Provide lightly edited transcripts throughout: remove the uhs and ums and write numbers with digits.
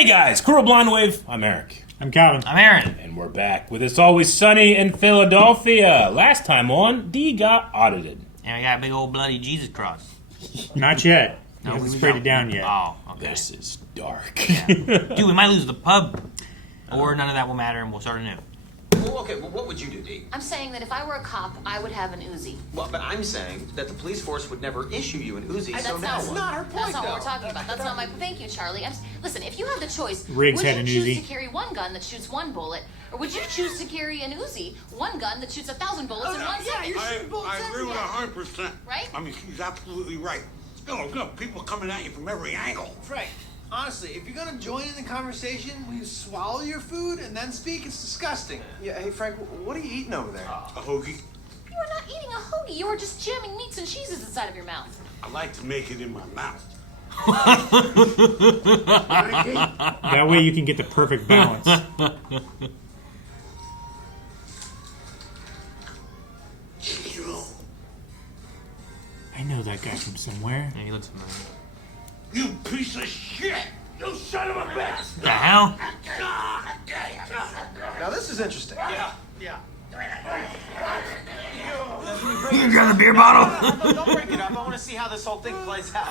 Hey guys, Crew of Blonde Wave. I'm Eric. I'm Calvin. I'm Aaron. And we're back with It's Always Sunny in Philadelphia. Last time on, D got audited. And we got a big old bloody Jesus cross. Not yet. No, He hasn't we sprayed don't. it down yet. Oh, okay. This is dark. Dude, we might lose the pub. Or none of that will matter and we'll start anew. Well, okay, well, what would you do, Dee? I'm saying that if I were a cop, I would have an Uzi. Well, but I'm saying that the police force would never issue you an Uzi, so now That's what? not her point. That's not what we're talking about. That's not my. Thank you, Charlie. Listen, if you had the choice, Riggs would had you an choose Uzi. to carry one gun that shoots one bullet, or would you choose to carry an Uzi, one gun that shoots 1,000 bullets in 1 second? I agree with her 100%. Right? I mean, she's absolutely right. Look, people coming at you from every angle. Frank, honestly, if you're gonna join in the conversation, will you swallow your food and then speak? It's disgusting. Yeah, hey Frank, what are you eating over there? A hoagie. You are not eating a hoagie. You are just jamming meats and cheeses inside of your mouth. I like to make it in my mouth. That way you can get the perfect balance. I know that guy from somewhere. Yeah, he looks familiar. You piece of shit! You son of a bitch! The hell? Now this is interesting. Yeah. You got the beer bottle? Don't break it up. I want to see how this whole thing plays out.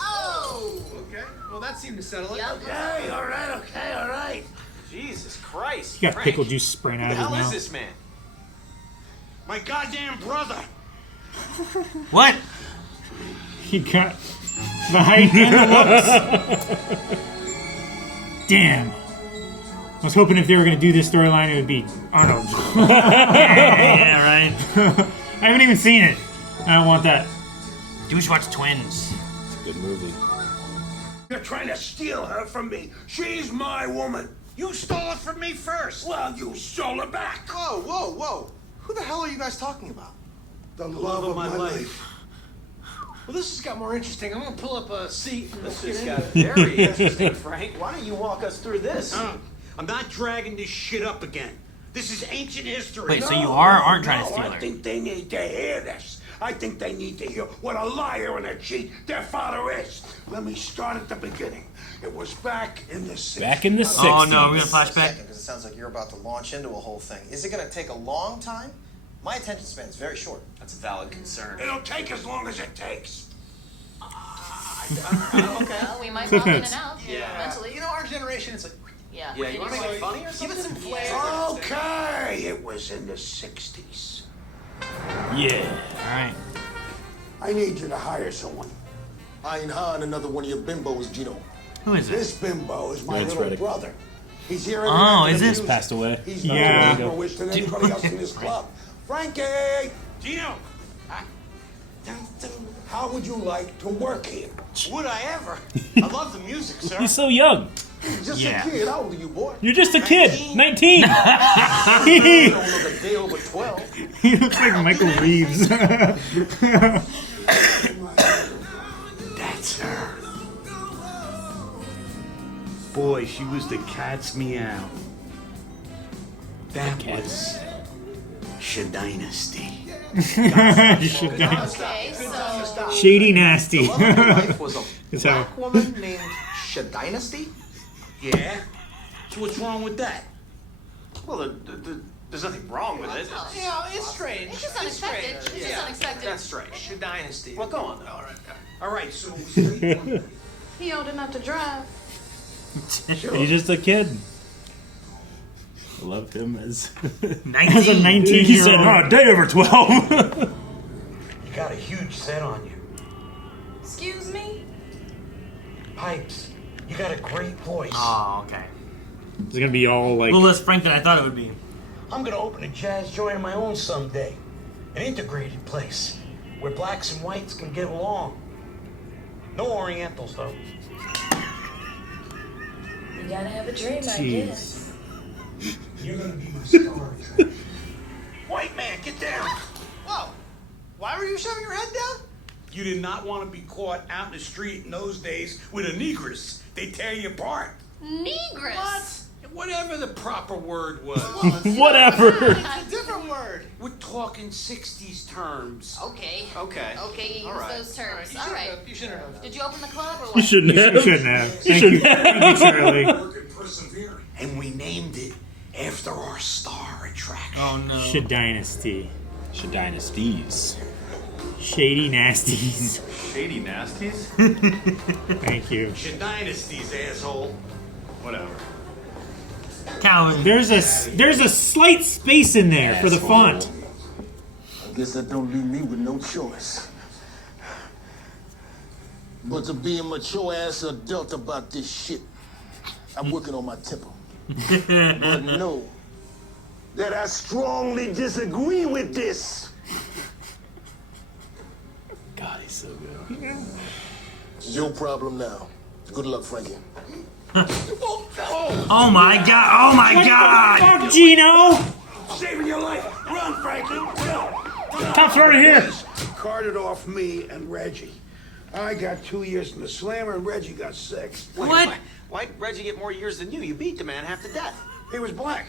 Oh! Okay. Well, that seemed to settle it. Yep. Okay, all right. Jesus Christ. He got Frank, pickle juice spraying out Who the of his hell is mouth. this man? My goddamn brother! What? He got the height and the looks. Damn. I was hoping if they were going to do this storyline, it would be Arnold. Yeah, right. I haven't even seen it. I don't want that. Dude, we should watch Twins. It's a good movie. You're trying to steal her from me. She's my woman. You stole it from me first. Well, you stole her back. Whoa. Who the hell are you guys talking about? The love of my life. Well, this has got more interesting. I'm gonna pull up a seat. And This get has in. got very interesting, Frank. Why don't you walk us through this? I'm not dragging this shit up again. This is ancient history. Wait, so you aren't trying to steal I her? think they need to hear this. I think they need to hear what a liar and a cheat their father is. Let me start at the beginning. It was back in the 60s. Back in the 60s. Oh no, we're gonna Just a flashback. second, because it sounds like you're about to launch into a whole thing. Is it gonna take a long time? My attention span is very short. That's a valid concern. It'll take as long as it takes. Well, we might Cliff pop in notes. and out. Yeah. Eventually. You know, our generation, it's like, Yeah. Yeah, you want to make it funny or give something? it some flair. Okay, it was in the 60s. Yeah. Alright. I need you to hire someone. I ain't hiring another one of your bimbos, Gino. Who is it? This bimbo is my Lance little Reddick. brother. He's here every Oh, night for is the this- music. Passed away. He's Yeah. not more wish than anybody else in this club. Frankie! Gino! How would you like to work here? Would I ever? I love the music, sir. He's so young. Just Yeah. a kid. How old are you, boy? You're just a kid. 19. You don't look a day over 12. He looks like Michael Reeves. That's her. Boy, she was the cat's meow. That was Dynasty. Okay, so Shady nasty. The love of your life was a It's how- black woman named Dynasty? Yeah? So what's wrong with that? Well, there's nothing wrong with it. You know, it's strange. it's just unexpected. It's just unexpected. That's strange. The dynasty. Well, go on. All right. All right, so He old enough to drive. He's just a kid. I love him as As a 19. 19-year-old. he said, "Oh, day over 12." You got a huge set on you. Excuse me? Pipes. You got a great voice. Oh, okay. It's gonna be all A like. little less frank than I thought it would be. I'm gonna open a jazz joint of my own someday. An integrated place where blacks and whites can get along. No Orientals, though. You gotta have a dream, I Jeez. guess. You're gonna be my star. white man, get down. Whoa. Why were you shoving your head down? You did not want to be caught out in the street in those days with a negress. They tear you apart. Negress. Whatever the proper word was. Whatever. It's a different word. We're talking 60s terms. Okay. Okay. Okay, you All use right. those terms. You All shouldn't right. have. You shouldn't have. Did you open the club or what? You shouldn't You have. shouldn't have. Thank you. Thank you, Charlie. Working persevering. And we named it after our star attraction. Oh no. Shit Dynasty. Dynasties. Shady Nasties. Shady nasties? Thank you. Your dynasties, asshole. Whatever. Calvin. There's a slight space in there for the font. I guess that don't leave me with no choice but to be a mature ass adult about this shit. I'm working on my temper. But know that I strongly disagree with this. God, he's so good. It's your problem now. Good luck, Frankie. Oh my god! Oh my god! Fuck, Gino! Saving your life. Run, Frankie. Run. Cops are right here. Carted off me and Reggie. I got 2 years in the slammer and Reggie got 6. What? Why'd Reggie get more years than you? You beat the man half to death. He was black.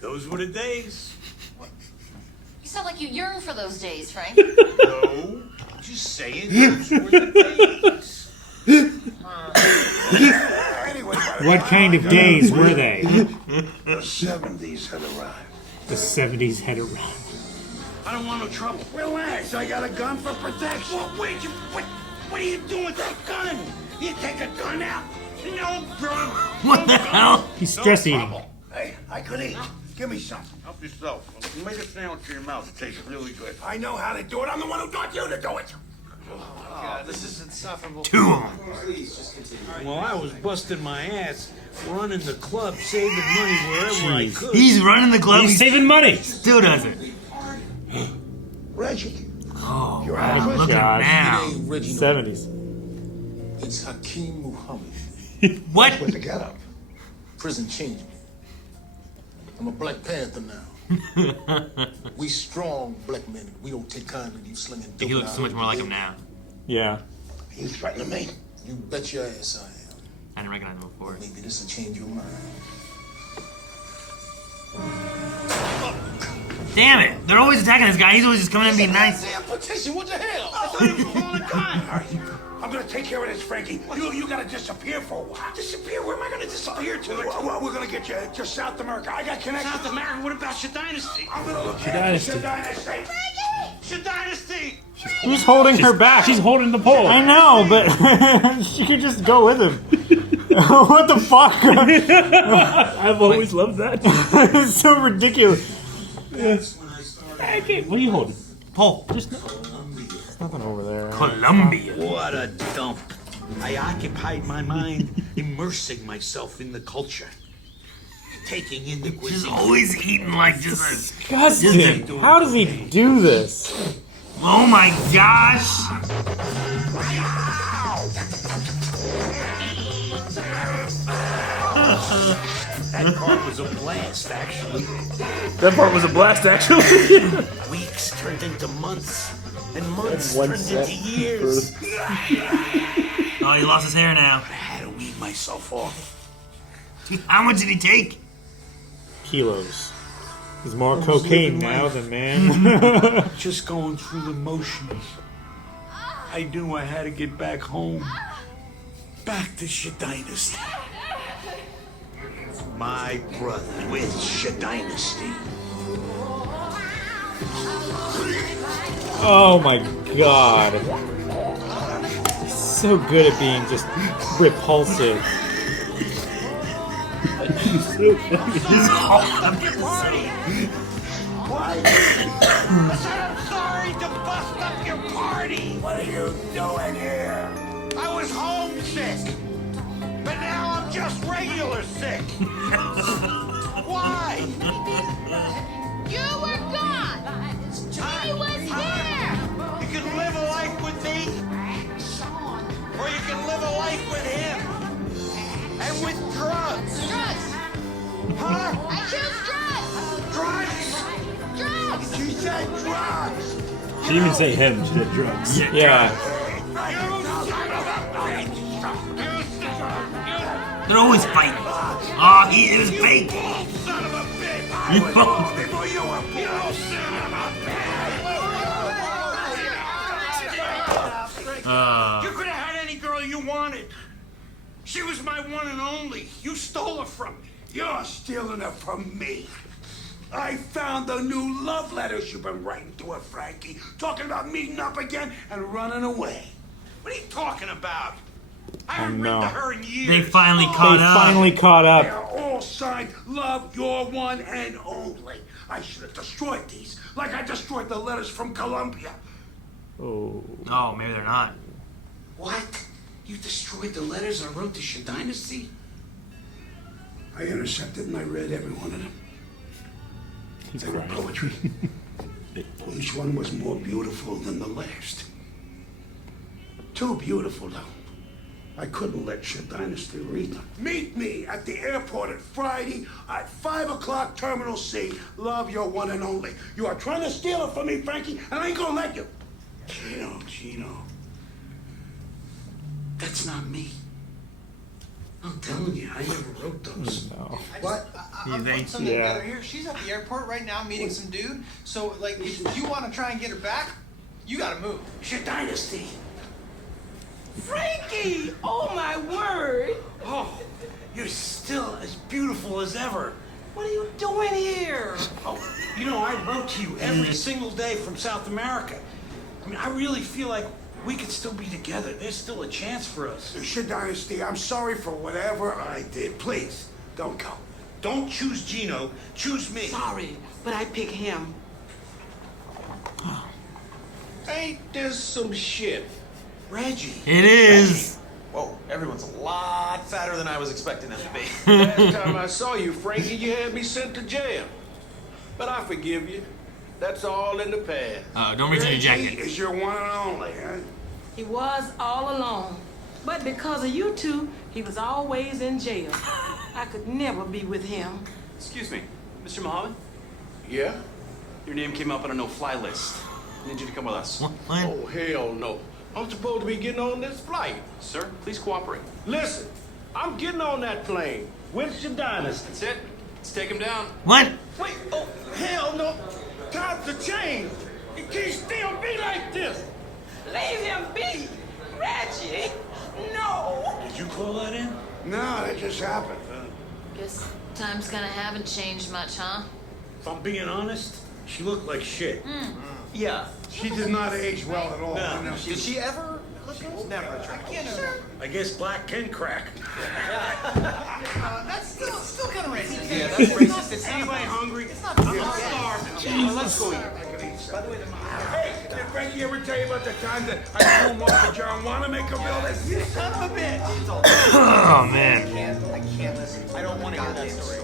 Those were the days. You sound like you yearn for those days, Frank. No, just saying. Those were the days. Anyway, What kind of days were they? the 70s had arrived. The 70s had arrived. I don't want no trouble. Relax, I got a gun for protection. What are you doing with that gun? You take a gun out? No problem. What the hell? He's stress eating. Hey, I could eat. Give me some. Help yourself. Make a sandwich in your mouth. It tastes really good. I know how to do it. I'm the one who taught you to do it. God, this is insufferable. Two of them. Well, I was busting my ass running the club, saving money wherever I could. He's running the club. He's saving money. Still does it. Reggie. Oh, You're wow. out of Look at him now. It ain't Reggie no 70s. It's Hakeem Muhammad. What? With the get up. Prison changed me. I'm a Black Panther now. We strong black men. We don't take kindly to you slinging I dope. think he looks so much more like him now. Yeah. You threatening me? You bet your ass I am. I didn't recognize him before. Maybe this will change your mind. Damn it! They're always attacking this guy. He's always just coming in and being nice. Damn petition, what the hell? I thought he was calling a gun. All right, I'm gonna take care of this, Frankie. You gotta disappear for a while. Disappear? Where am I gonna disappear to? Well, we're gonna get you to South America. I got connections. South America? What about your dynasty? I'm gonna look Dynasty. your dynasty. Your dynasty! Who's holding her back? She's holding the pole. I know, but she could just go with him. What the fuck? I've always loved that. It's so ridiculous. Okay, what are you holding? Pole. Just Nothing over there. Colombia. What a dump. I occupied my mind immersing myself in the culture. Taking in the Just cuisine. always eating like just Disgusting. How does he do this? oh my gosh. That part was a blast, actually. that part was a blast, actually. Weeks turned into months, and months one turned set into years. Oh, he lost his hair now. I had to wean myself off. How much did he take? Kilos. He's more cocaine now than man. Just going through the motions. I knew I had to get back home. Back to Shit Dynasty. My brother with Shit Dynasty. Oh my god. He's so good at being just repulsive. His whole fucking party. I'm sorry to bust up your party. What are you doing here? I was homesick. But now I'm just regular sick. Why? You were gone. He was here. You can live a life with me, or you can live a life with him. And with drugs. Drugs. Huh? I choose drugs. Drugs? Drugs. She said drugs. She didn't even say him. She said drugs. Yeah. They're always fighting. Oh, it was fake. Son of a bitch. I was born before you were born. You son of a bitch! You could have had any girl you wanted. She was my one and only. You stole her from me. You're stealing her from me. I found the new love letters you've been writing to her, Frankie. Talking about meeting up again and running away. What are you talking about? I haven't written to her in years. They finally caught up. Finally caught up. They are all signed, love, your one and only. I should have destroyed these, like I destroyed the letters from Colombia. Oh, maybe they're not. What? You destroyed the letters I wrote to Shah Dynasty? I intercepted and I read every one of them. They were poetry. Each one was more beautiful than the last. Too beautiful, though. I couldn't let Shah Dynasty read them. Meet me at the airport at Friday at 5 o'clock, Terminal C. Love, your one and only. You are trying to steal it from me, Frankie, and I ain't gonna let you. Gino. That's not me. I'm telling you, I never wrote those. No. What? I'm putting something together here. She's at the airport right now meeting some dude. So, like, if you want to try and get her back, you gotta move. Shah Dynasty. Frankie! Oh, my word! Oh, you're still as beautiful as ever. What are you doing here? Oh, you know, I wrote to you every single day from South America. I mean, I really feel like we could still be together. There's still a chance for us. Shah Dynasty, I'm sorry for whatever I did. Please, don't go. Don't choose Gino. Choose me. Sorry, but I pick him. Ain't this some shit? Reggie. It is. Whoa, everyone's a lot fatter than I was expecting them to be. Last time I saw you, Frankie, you had me sent to jail. But I forgive you. That's all in the past. Don't reach in your jacket. Reggie is your one and only, huh? He was all alone. But because of you two, he was always in jail. I could never be with him. Excuse me, Mr. Muhammad? Yeah? Your name came up on a no-fly list. I need you to come with us. What? Oh, hell no. I'm supposed to be getting on this flight. Sir, please cooperate. Listen, I'm getting on that plane with your dynasty. That's it. Let's take him down. What? Wait, oh, hell no. Times to change. It can't still be like this. Leave him be! Reggie! No! Did you call that in? No, it just happened. Guess times kinda haven't changed much, huh? If I'm being honest, she looked like shit. Yeah. She did not age well at all. No. Did she ever look good? Never. I can't sure. I guess black can crack. That's still kind of racist. Yeah, that's racist. It's Anybody hungry? It's not I'm starving. Let's go eat. By the way, Hey, did Frankie ever tell you about the time that I threw him off the John Wanamaker building? you son of a bitch. Oh, man. I can't listen. I don't want to hear that story.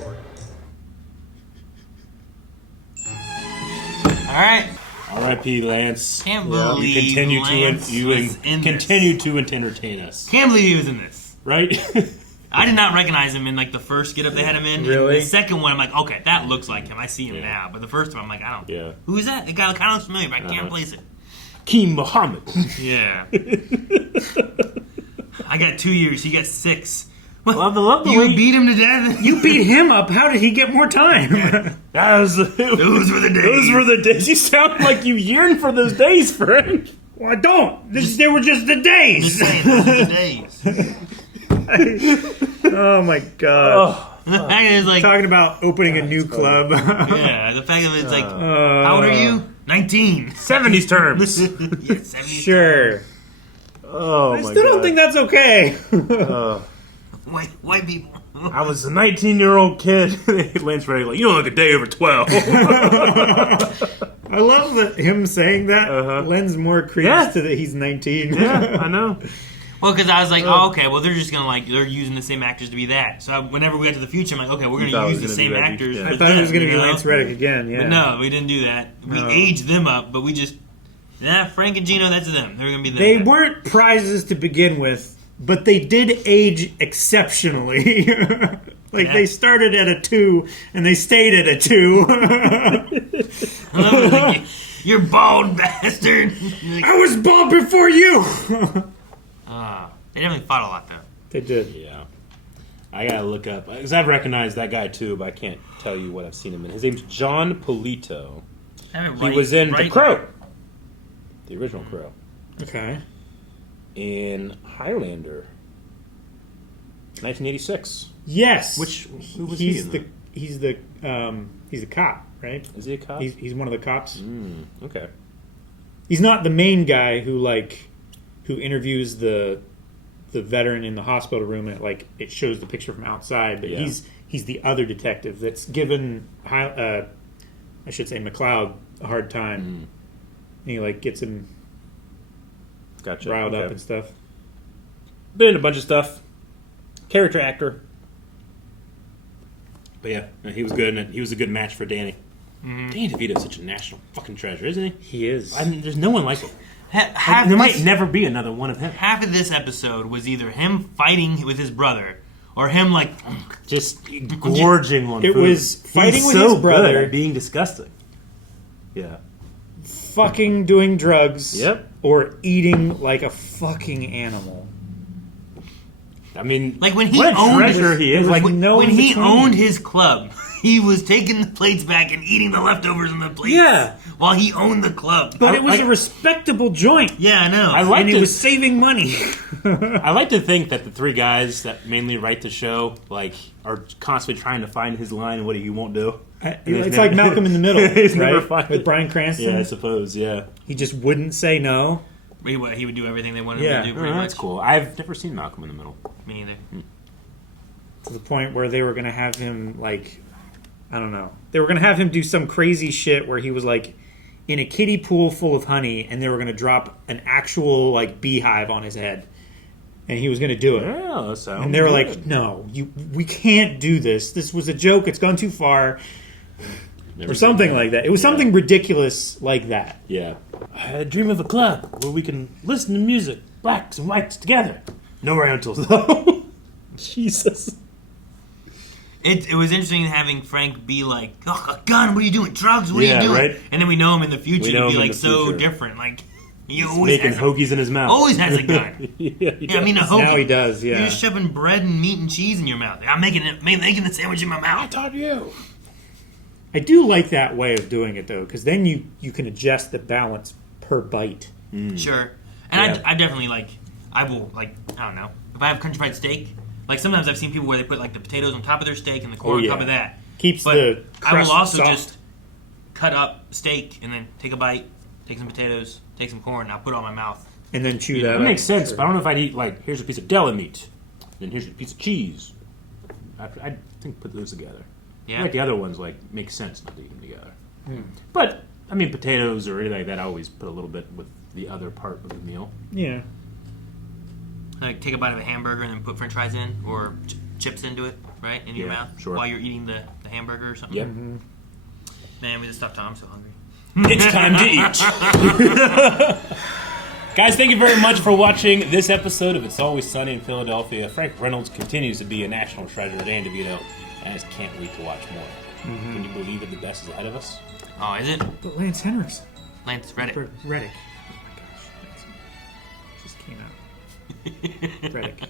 All right. R.I.P. Lance. Can't You believe continue Lance was in continue to entertain us. Can't believe he was in this. Right? I did not recognize him in like the first get up they had him in. Really? The second one, I'm like, okay, that looks like him. I see him now. But the first one, I'm like, I don't. Yeah. Who is that? The guy kind of looks familiar, but I can't place it. King Muhammad. Yeah. I got 2 years. He got 6. Love the You way beat him to death. you beat him up. How did he get more time? Those were the days. Those were the days. You sound like you yearn for those days, Frank. Well, I don't. They were just the days. Just saying, those were the days. Oh my god. The fact is like Talking about opening a new club. yeah, the fact of it's like, how old are you? 19. 70s terms. Yeah, 70s. Sure. Oh, I my still don't God. think that's okay. White people. I was a 19-year-old kid. Lance Reddy, like, you don't look a day over 12. I love that him saying that lends more credence to that he's 19. Yeah, I know. Well, because I was like, oh, okay, well, they're just going to, like, they're using the same actors to be that. So whenever we got to the future, I'm like, okay, we're going to use the same actors. I for thought it was them, going to be you know? Lance Reddick again, yeah. But no, we didn't do that. We aged them up, but we just, Frank and Gino, that's them. They're going to be them. They weren't prizes to begin with, but they did age exceptionally. They started at a 2, and they stayed at a 2. Like, you're bald bastard. Like, I was bald before you! they definitely fought a lot, though. They did. Yeah. I gotta look up because I've recognized that guy too, but I can't tell you what I've seen him in. His name's John Polito. He was in The Crow, the original Crow. Okay. In Highlander, 1986. Yes. Who was he in? He's a cop, right? Is he a cop? He's one of the cops. Okay. He's not the main guy who interviews the veteran in the hospital room and it shows the picture from outside, but he's the other detective that's given I should say McLeod a hard time. And he gets him riled up and stuff. Been in a bunch of stuff. Character actor. But yeah, he was good, and he was a good match for Danny. Danny DeVito's such a national fucking treasure, isn't he? He is. There's no one like him. There might never be another one of him. Half of this episode was either him fighting with his brother or him just gorging on it food. Was fighting He's with so his brother, good at being disgusting. Yeah. Fucking doing drugs. Yep. Or eating like a fucking animal. I mean, when he what a owned treasure he is. When he owned his club, he was taking the plates back and eating the leftovers in the plates. Yeah. While he owned the club. But it was a respectable joint. Yeah, I know. And he was saving money. I like to think that the three guys that mainly write the show are constantly trying to find his line and what he won't do. It's like Malcolm in the Middle, right? With Bryan Cranston. Yeah, I suppose. Yeah, he just wouldn't say no. He would do everything they wanted him to do. Pretty much. That's cool. I've never seen Malcolm in the Middle. Me neither. To the point where they were going to have him I don't know. They were going to have him do some crazy shit where he was in a kiddie pool full of honey, and they were going to drop an actual beehive on his head, and he was going to do it. Yeah, that sounds and they were good. like, "No, we can't do this. This was a joke. It's gone too far." Or something like that. It was something ridiculous like that. Yeah. I dream of a club where we can listen to music, blacks and whites together. No rentals, though. Jesus. It was interesting having Frank be like, "Oh, gun, what are you doing? Drugs? What are you doing?" Right? And then we know him in the future to be so future. different. He He's always making hoagies in his mouth. Always has a gun. Yeah, I mean a hoagie. Now he does. Yeah. You're just shoving bread and meat and cheese in your mouth. I'm making the sandwich in my mouth. I taught you. I do like that way of doing it though, because then you can adjust the balance per bite. Sure. And I definitely I will I don't know, if I have country fried steak, sometimes I've seen people where they put the potatoes on top of their steak and the corn on top of that. Keeps but the crust I will also soft. just cut up steak and then take a bite, take some potatoes, take some corn, and I'll put it on my mouth. And then chew that That up. makes sense, but I don't know if I'd eat here's a piece of deli meat, then here's a piece of cheese. I think put those together. Yeah. The other ones make sense not to eat them together. But I mean, potatoes or anything like that, I always put a little bit with the other part of the meal. Yeah. Take a bite of a hamburger and then put French fries in or chips into it, right, in your mouth while you're eating the hamburger or something. Yep. Man, we just stopped talking. I'm so hungry. It's time to eat. Guys, thank you very much for watching this episode of It's Always Sunny in Philadelphia. Frank Reynolds continues to be a national treasure at Dan DeVito. I just can't wait to watch more. Can you believe that the best is ahead of us? Oh, is it? But Lance Henriksen. Lance Reddick. Reddick. Oh my gosh. Just came out. Reddick.